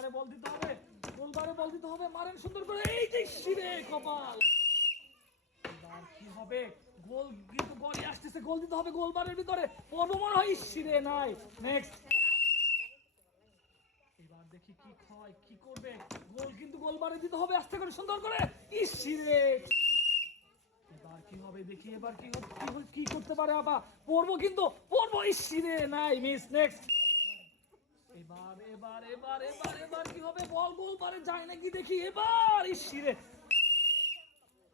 গোলবারে বল দিতে হবে, গোলবারে বল দিতে হবে, মারেন সুন্দর করে, এই যে শিরে কপাল। এবার কি হবে, গোল কিন্তু গোলই আসতেছে, গোল দিতে হবে গোলবারের ভিতরে, পড়বো মনে হয়, শিরে নাই। নেক্সট, এবার দেখি কি হয়, কি করবে, গোল কিন্তু গোলবারে দিতে হবে আস্তে করে সুন্দর করে, শিরে। এবার কি হবে দেখি, এবার কি কি করতে পারে, আবার পড়বো কিন্তু পড়বো, শিরে নাই, মিস। নেক্সট, এবার এবার এবার এবার এবার কি হবে, বল গোলবারে যায় নাকি দেখি, এবার শিরে।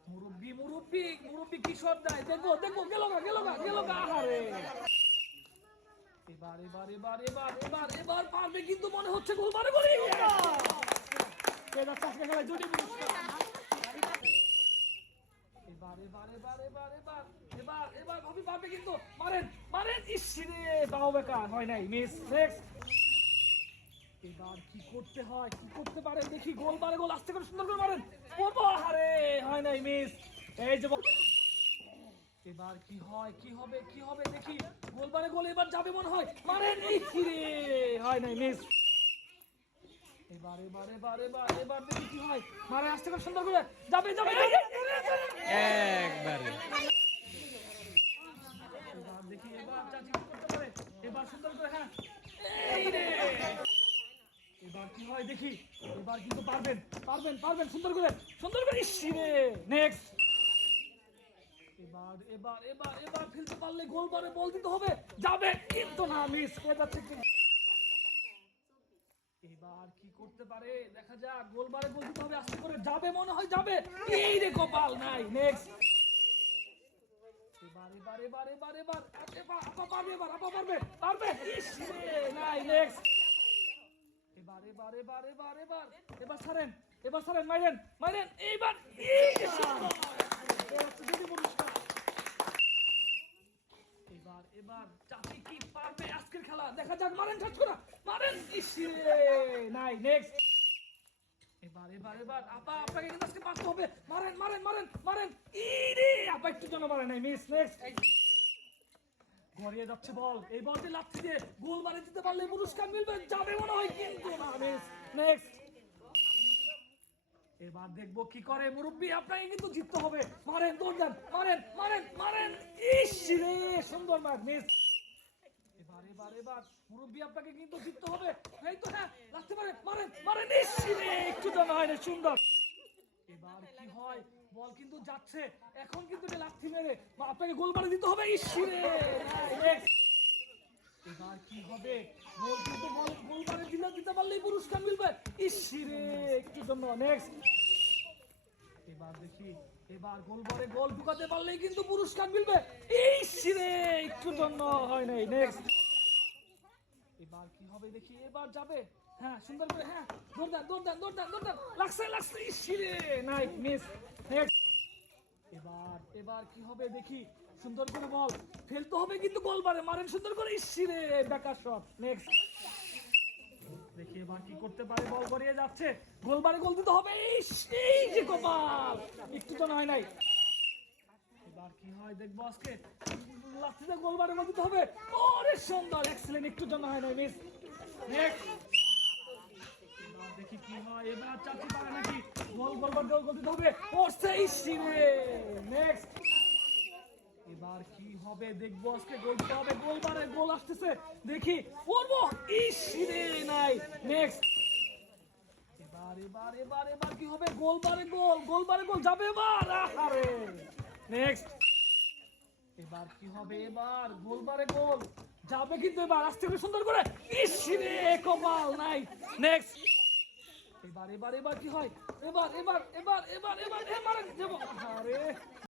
মুরব্বি মুরব্বি মুরব্বি কি শট দেয়, দেখো দেখো, গেল গা গেল গা গেল গা, আরে। এবার এবার এবার এবার এবার এবার পারবে কিন্তু মনে হচ্ছে, গোলবারে গোল। এবার এবার এবার এবার এবার এবার এবার ভাবি পারবে কিন্তু, মারেন মারেন, ইসিরে দাও বেকার, হয় নাই, মিস। নেক্সট, এবার কি করতে হয়, কি করতে পারে দেখি, গোলবারে গোল আস্তে করে সুন্দর করে মারেন, পড়বো, আরে হয় নাই, মিস। এই যে এবার কি হয়, কি হবে, কি হবে দেখি, গোলবারে গোল এবার যাবে মনে হয়, মারেন, ইসিরে হয় নাই, মিস। এবার এবার এবার এবার এবার দেখি কি হয়, মারে আস্তে করে সুন্দর করে, যাবে যাবে, একবারে এবার দেখি, এবার চাচি কি করতে পারে, এবার সুন্দর করে, হ্যাঁ, এই রে। এবার কি হয় দেখি, এবার কিন্তু পারবেন পারবেন পারবেন, সুন্দর করে সুন্দর করে, ইসিরে। নেক্সট, এবার এবার এবার এবার ফেলতে পারলে গোলবারে বল দিতে হবে, যাবে কিন্তু না, মিস হয়ে যাচ্ছে কি। এবার কি করতে পারে দেখা যাক, গোলবারে গোল দিতে হবে আস্তে করে, যাবে মনে হয়, যাবে, এই রে কপাল নাই। নেক্সট, এবার এবার এবার এবার এবার আপা পারবে, এবার আপা পারবে পারবে, ইসরে নাই। নেক্সট, এবার এবার এবার এবার এবার এবার ছাড়েন, এবার ছাড়েন, মাইরেন মাইরেন, এইবার এবার এবার চাচি কি পারবে আজকের খেলা, দেখা যাক, মারেন ছাড়ছো না, মারেন, ইসরে নাই। নেক্সট, এবার এবার এবার আপা আপনাকে কিন্তু আজকে পারতে হবে, মারেন মারেন মারেন মারেন, ইরে আপা একটু জন্য মারেন নাই, মিস। নেক্সট, গড়িয়ে যাচ্ছে বল, এই বলটি লাথি দিয়ে গোল মারে দিতে পারলে পুরস্কার মিলবে, যাবে মনে হয় কিন্তু না, মিস। নেক্সট, এবার দেখবো কি করে, মুরব্বি আপনাকে কিন্তু জিততে হবে, মারেন দৌড় দেন, মারেন মারেন মারেন, ইসরে সুন্দর মার, মিস। এবার এবার এবার মুরব্বি আপনাকে কিন্তু জিততে হবে, এই তো, হ্যাঁ লাগতে পারে, মারেন মারেন, ইসরে একটু তো হয় না, সুন্দর। এবার কি হয়, বল কিন্তু যাচ্ছে, এখন কিন্তু এটা লাথি মেরে আপনাকে গোল মারে দিতে হবে, ইসরে। এবার কি হবে, গোল কিন্তু গোল মারে দিতে পারলেই পুরস্কার মিলবে, ইসরে একটু জন্য। নেক্সট, এবার দেখি, এবার গোলবারে গোল ঢুকাতে পারলেই কিন্তু পুরস্কার মিলবে, ইসরে একটু জন্য হয় নাই। নেক্সট, এবার কি হবে দেখি, এবার যাবে, হ্যাঁ সুন্দর করে, হ্যাঁ দৌড় দেন দৌড় দেন দৌড় দেন দৌড় দেন, লাগছে লাগছে, ইসরে নাই, মিস। নেক্সট, এবার এবার কি হবে দেখি, সুন্দর করে বল ফেলতে হবে কিন্তু গোলবারে, মারেন সুন্দর করে, ইসরে বেকার শট। নেক্সট, দেখি এবার কি করতে পারে, বল গড়িয়ে যাচ্ছে, গোলবারে গোল দিতে হবে, এই যে কপাল, একটু তো হয় নাই। এবার কি হয় দেখবো আজকে, লাস্টে গোলবারে গোল দিতে হবে, ওরে সুন্দর, এক্সেলেন্ট, একটু জন্য হয় নাই, মিস। নেক্সট, এবার দেখি কি হয়, এবার চাচি পারে নাকি, গোলবার গোল দিতে হবে, পড়ছে, ইসরে। নেক্সট, এবার কি হবে দেখবো আজকে, গোল দিতে হবে, গোলবারে গোল আসতেছে, দেখি পড়বো, ইসরে নাই। নেক্সট, এবার এবার এবার এবার কি হবে, গোলবারে গোল যাবে এবার, আরে। নেক্সট, এবার কি হবে, এবার গোলবারে গোল যাবে কিন্তু, এবার আস্তে করে সুন্দর করে, ইসরে কপাল নাই। নেক্সট, এবার এবার এবার কি হয়, এবার এবার এবার এবার এবার এবার যাবো, আরে